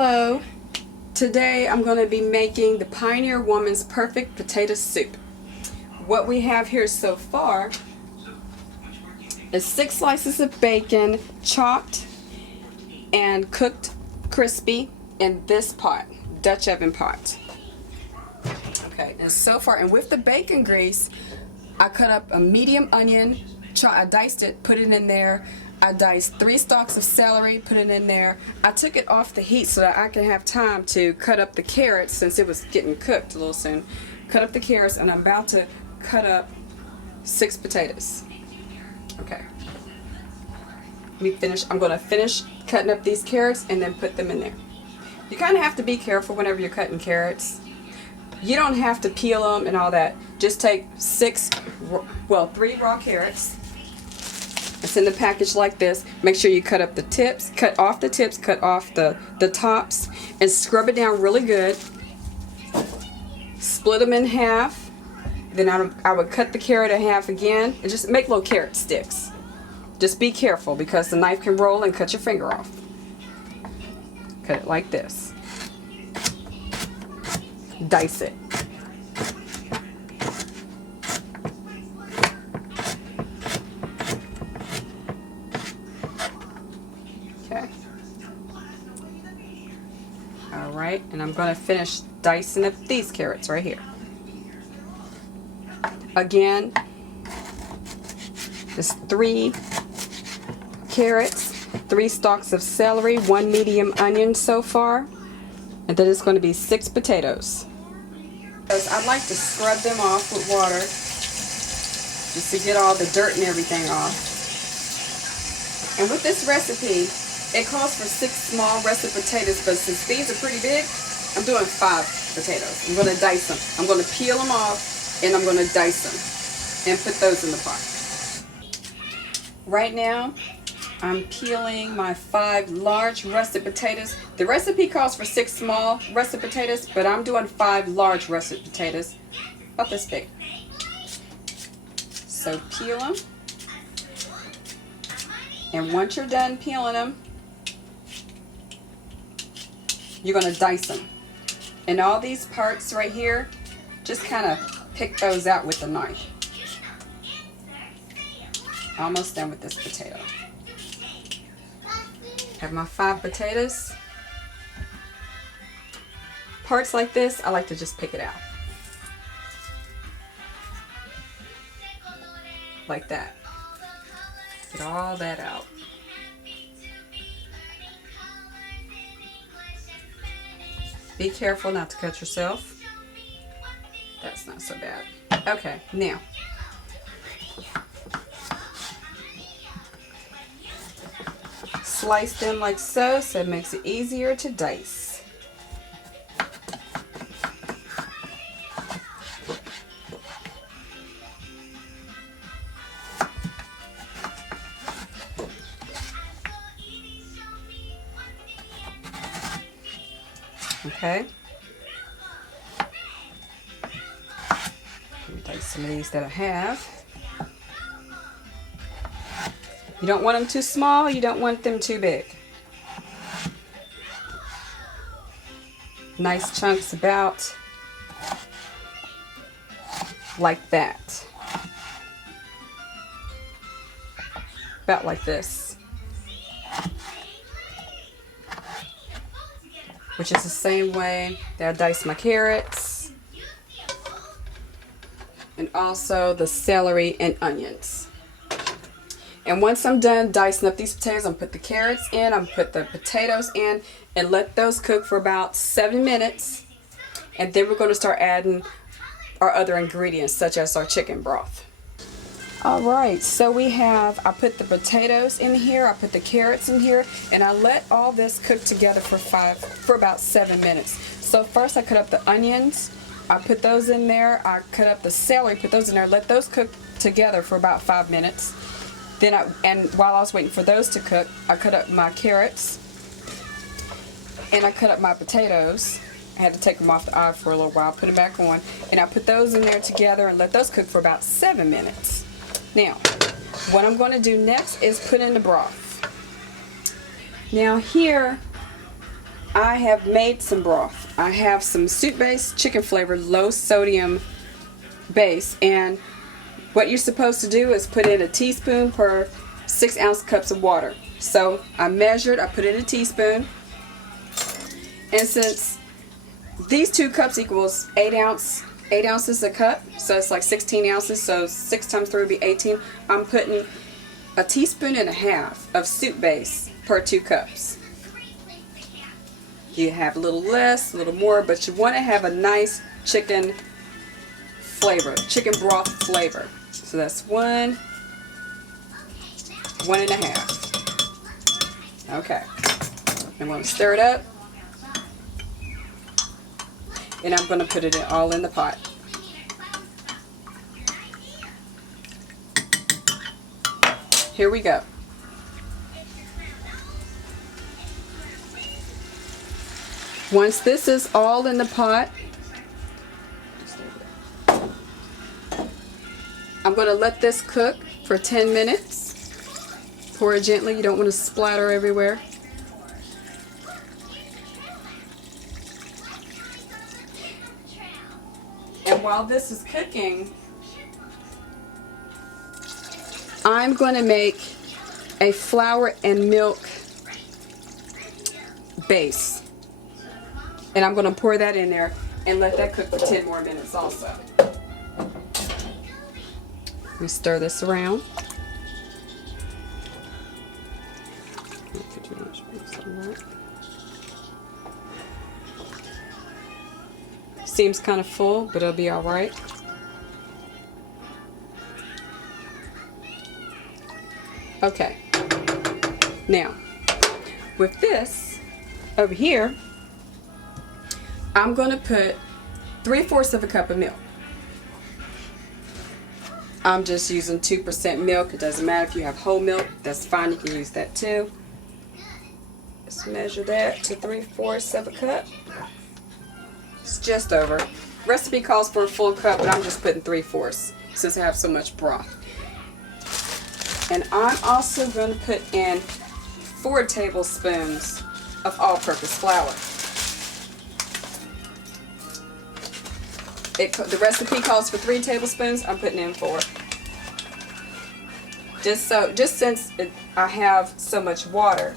Hello, today I'm going to be making the Pioneer Woman's Perfect Potato Soup. What we have here so far is 6 slices of bacon, chopped and cooked crispy in this pot, Dutch oven pot. Okay, and so far, and with the bacon grease, I cut up a medium onion, I diced it, put it in there. I diced 3 stalks of celery, put it in there. I took it off the heat so that I can have time to cut up the carrots since it was getting cooked a little soon. Cut up the carrots, and I'm about to cut up 6 potatoes. Okay. Let me finish. I'm going to finish cutting up these carrots and then put them in there. You kind of have to be careful whenever you're cutting carrots. You don't have to peel them and all that. Just take 3 raw carrots. It's in the package like this. Make sure you cut up the tips, cut off the tips, cut off the tops, and scrub it down really good. Split them in half. Then I would cut the carrot in half again and just make little carrot sticks. Just be careful because the knife can roll and cut your finger off. Cut it like this. Dice it. Okay. Alright, and I'm going to finish dicing up these carrots right here. Again, just 3 carrots, 3 stalks of celery, 1 medium onion so far, and then it's going to be 6 potatoes. I like to scrub them off with water just to get all the dirt and everything off. And with this recipe, it calls for 6 small russet potatoes, but since these are pretty big, I'm doing 5 potatoes. I'm going to dice them. I'm going to peel them off and I'm going to dice them and put those in the pot. Right now, I'm peeling my 5 large russet potatoes. The recipe calls for 6 small russet potatoes, but I'm doing 5 large russet potatoes, about this big. So peel them. And once you're done peeling them, you're going to dice them. And all these parts right here, just kind of pick those out with the knife. Almost done with this potato. Have my 5 potatoes. Parts like this, I like to just pick it out. Like that. Get all that out. Be careful not to cut yourself. That's not so bad. Okay, now. Slice them like so it makes it easier to dice. Okay. Let me dice some of these that I have. You don't want them too small, you don't want them too big. Nice chunks about like that. About like this. Which is the same way that I dice my carrots. And also the celery and onions. And once I'm done dicing up these potatoes, I'm going to put the carrots in, I'm going to put the potatoes in, and let those cook for about 7 minutes. And then we're going to start adding our other ingredients, such as our chicken broth. Alright, so I put the potatoes in here, I put the carrots in here, and I let all this cook together for about 7 minutes. So first I cut up the onions, I put those in there, I cut up the celery, put those in there, let those cook together for about 5 minutes. Then while I was waiting for those to cook, I cut up my carrots and I cut up my potatoes. I had to take them off the eye for a little while, put it back on, and I put those in there together and let those cook for about 7 minutes. Now, what I'm going to do next is put in the broth. Now here, I have made some broth. I have some soup base, chicken flavored, low sodium base, and what you're supposed to do is put in a teaspoon per 6 ounce cups of water. So I measured, I put in a teaspoon, and since these 2 cups equals 8 ounces a cup, so it's like 16 ounces, so 6 times 3 would be 18. I'm putting a teaspoon and a half of soup base per 2 cups. You have a little less, a little more, but you want to have a nice chicken flavor, chicken broth flavor. So that's 1, 1.5. Okay. I'm going to stir it up, and I'm going to put it all in the pot. Here we go. Once this is all in the pot, I'm going to let this cook for 10 minutes. Pour it gently. You don't want to splatter everywhere. And while this is cooking, I'm going to make a flour and milk base. And I'm going to pour that in there and let that cook for 10 more minutes also. We stir this around. Seems kind of full, but it'll be all right. Okay. Now, with this over here, I'm going to put 3/4 of a cup of milk. I'm just using 2% milk. It doesn't matter if you have whole milk. That's fine. You can use that too. Let's measure that to 3/4 of a cup. It's just over. Recipe calls for a full cup, but I'm just putting 3/4 since I have so much broth. And I'm also going to put in 4 tablespoons of all-purpose flour. The recipe calls for 3 tablespoons. I'm putting in 4. Just since I have so much water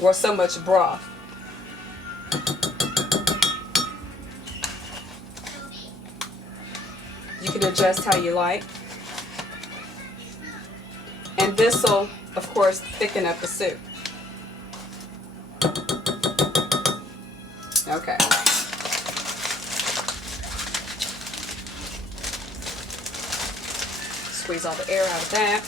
or so much broth. You can adjust how you like. And this will, of course, thicken up the soup. Okay. Squeeze all the air out of that.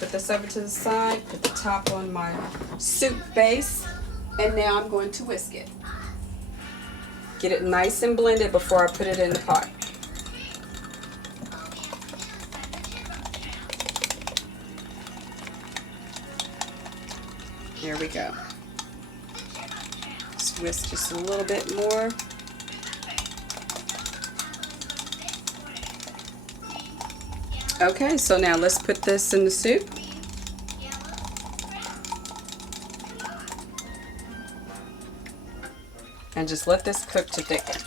Put this over to the side. Put the top on my soup base. And now I'm going to whisk it. Get it nice and blended before I put it in the pot. Here we go. Just whisk just a little bit more. Okay, so now let's put this in the soup. And just let this cook to thicken.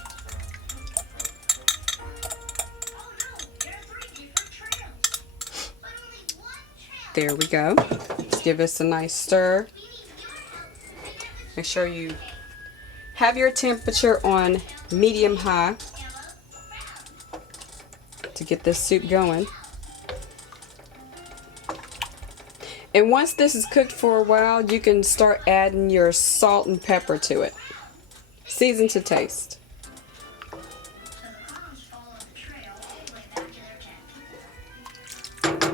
There we go. Let's give this a nice stir. Make sure you have your temperature on medium-high to get this soup going. And once this is cooked for a while, you can start adding your salt and pepper to it. Season to taste.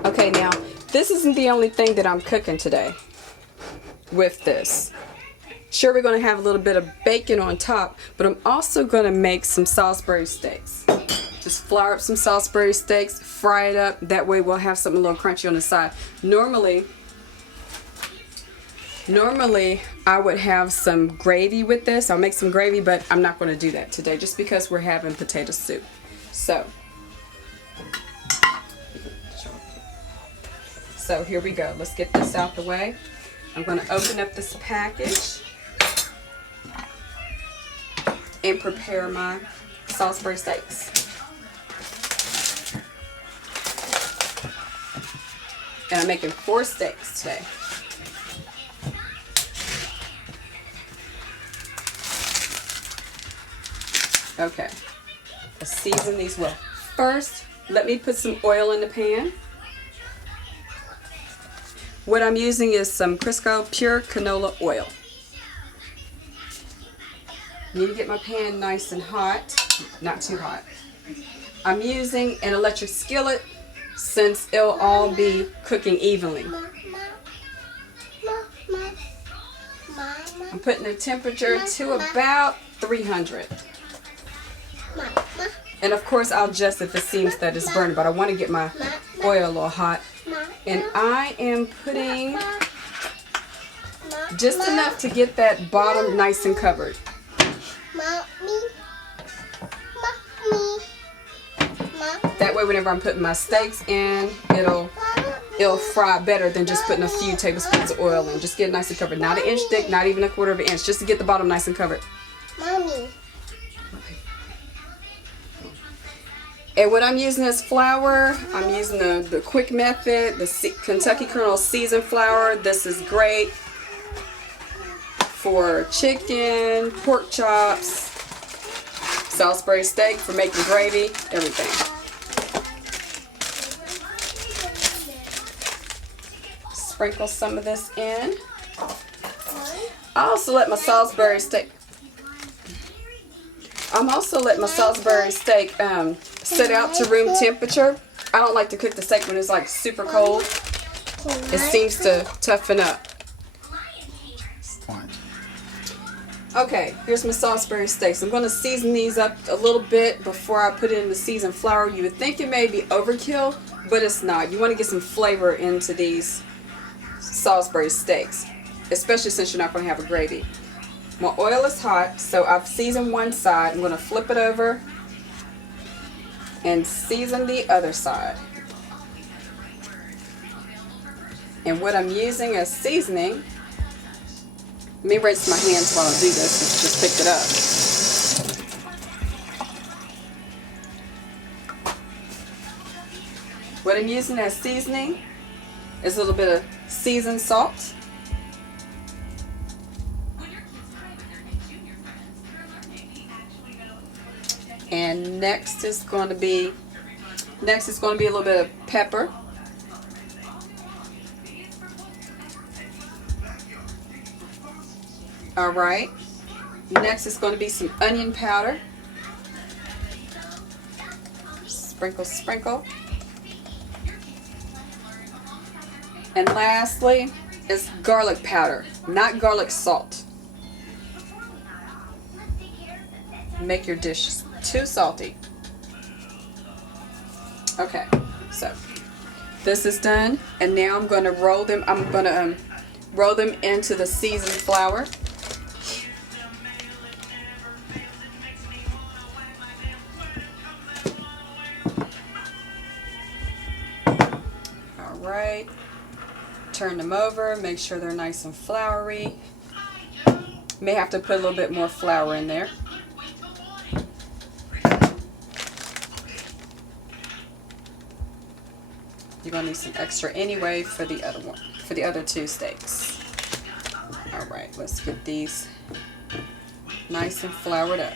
Okay, now this isn't the only thing that I'm cooking today with this. Sure, we're going to have a little bit of bacon on top, but I'm also going to make some Salisbury steaks. Just flour up some Salisbury steaks, fry it up. That way we'll have something a little crunchy on the side. Normally I would have some gravy with this. I'll make some gravy, but I'm not going to do that today just because we're having potato soup. So here we go. Let's get this out the way. I'm going to open up this package. and prepare my Salisbury steaks. And I'm making 4 steaks today. Okay, let's season these well. First, let me put some oil in the pan. What I'm using is some Crisco pure canola oil. I need to get my pan nice and hot, not too hot. I'm using an electric skillet since it'll all be cooking evenly. I'm putting the temperature to about 300. And of course I'll adjust if it seems that it's burning, but I want to get my oil a little hot. And I am putting just enough to get that bottom nice and covered. That way whenever I'm putting my steaks in, it'll fry better than just putting a few tablespoons of oil in. Just get it nice and covered. Not an inch thick, not even a quarter of an inch, just to get the bottom nice and covered. Mommy. And what I'm using is flour. I'm using the quick method, the Kentucky Colonel seasoned flour. This is great for chicken, pork chops, Salisbury steak, for making gravy, everything. Sprinkle some of this in. I also let my Salisbury steak. I'm also letting my Salisbury steak sit out to room temperature. I don't like to cook the steak when it's like super cold. It seems to toughen up. Okay, here's my Salisbury steaks. I'm going to season these up a little bit before I put in the seasoned flour. You would think it may be overkill, but it's not. You want to get some flavor into these Salisbury steaks, especially since you're not going to have a gravy. My oil is hot, so I've seasoned one side. I'm going to flip it over and season the other side. And what I'm using as seasoning, let me rinse my hands while I do this. Just picked it up. What I'm using as seasoning is a little bit of seasoned salt. And next is going to be a little bit of pepper. All right. Next is going to be some onion powder. Sprinkle, sprinkle. And lastly is garlic powder, not garlic salt. Make your dish too salty. Okay, so this is done, and now I'm going to roll them. I'm going to roll them into the seasoned flour. All right, turn them over. Make sure they're nice and floury. May have to put a little bit more flour in there. You're gonna need some extra anyway for the other one, for the other 2 steaks. All right, let's get these nice and floured up.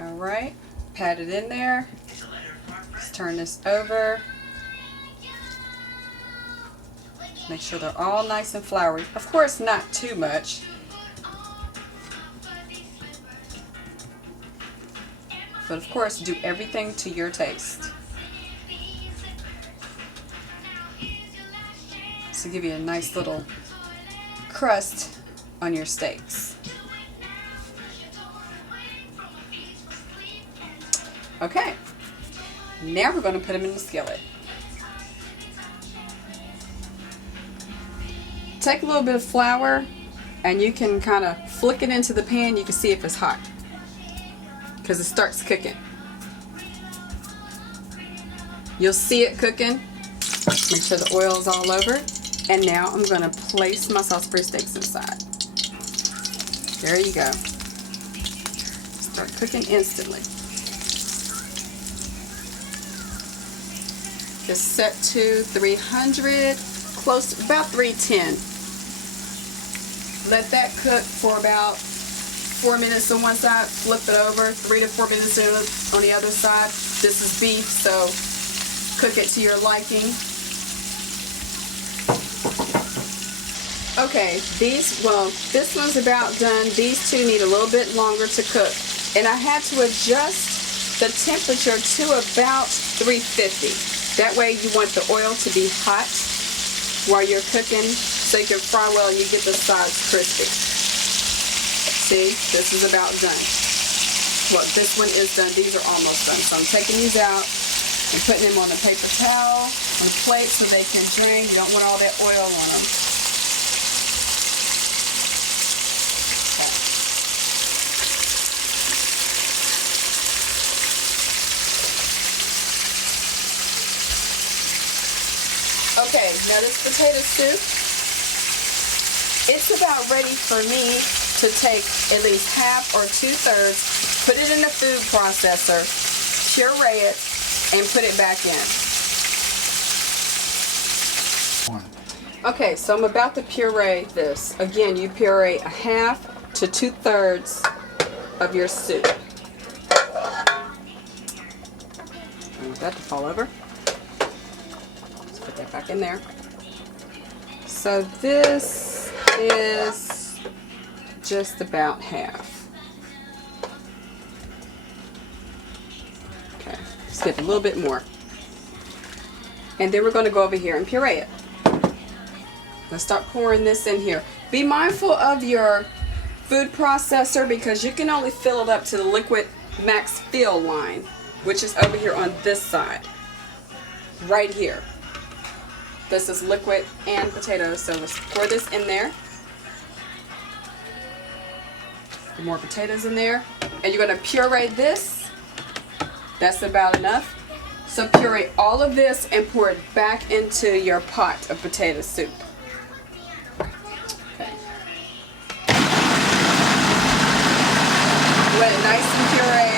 All right, pat it in there. Let's turn this over. Make sure they're all nice and floury. Of course, not too much. But of course, do everything to your taste. To give you a nice little crust on your steaks. Okay, now we're going to put them in the skillet. Take a little bit of flour and you can kind of flick it into the pan. You can see if it's hot, because it starts cooking. You'll see it cooking. Make sure the oil is all over it. And now I'm going to place my Salisbury steaks inside. There you go. Start cooking instantly. Just set to 300, close to about 310. Let that cook for about 4 minutes on one side, flip it over, 3 to 4 minutes on the other side. This is beef, so cook it to your liking. Okay, this one's about done. These two need a little bit longer to cook. And I had to adjust the temperature to about 350. That way you want the oil to be hot while you're cooking so you can fry well and you get the sides crispy. See, this is about done. Well, this one is done. These are almost done. So I'm taking these out and putting them on a paper towel, on a plate so they can drain. You don't want all that oil on them. Okay, now this potato soup, it's about ready for me to take at least half or 2/3, put it in the food processor, puree it, and put it back in. Okay, so I'm about to puree this. Again, you puree a half to 2/3 of your soup. I want that to fall over. Let's put that back in there. So this is just about half. Okay, skip a little bit more. And then we're going to go over here and puree it. Let's start pouring this in here. Be mindful of your food processor because you can only fill it up to the liquid max fill line, which is over here on this side. Right here. This is liquid and potatoes, so let's pour this in there. More potatoes in there. And you're going to puree this. That's about enough. So puree all of this and pour it back into your pot of potato soup. Okay. Let it nice and puree.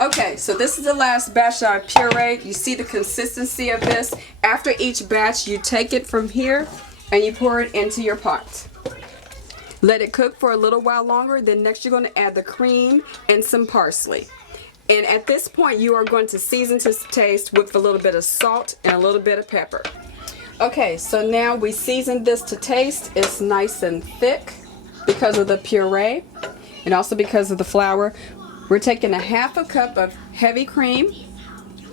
Okay, so this is the last batch that I pureed. You see the consistency of this. After each batch, you take it from here and you pour it into your pot. Let it cook for a little while longer. Then next you're going to add the cream and some parsley. And at this point you are going to season to taste with a little bit of salt and a little bit of pepper. Okay, so now we seasoned this to taste. It's nice and thick because of the puree and also because of the flour. We're taking a half a cup of heavy cream.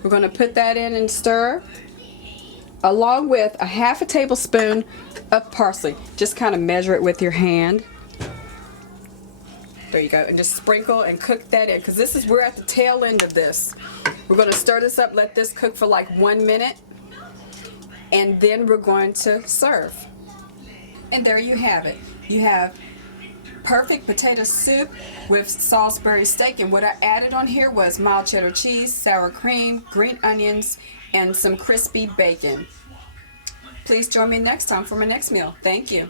We're going to put that in and stir, along with a half a tablespoon of parsley. Just kind of measure it with your hand. There you go. And just sprinkle and cook that in, because we're at the tail end of this. We're going to stir this up, let this cook for like 1 minute, and then we're going to serve. And there you have it. You have perfect potato soup with Salisbury steak, and what I added on here was mild cheddar cheese, sour cream, green onions, and some crispy bacon. Please join me next time for my next meal. Thank you.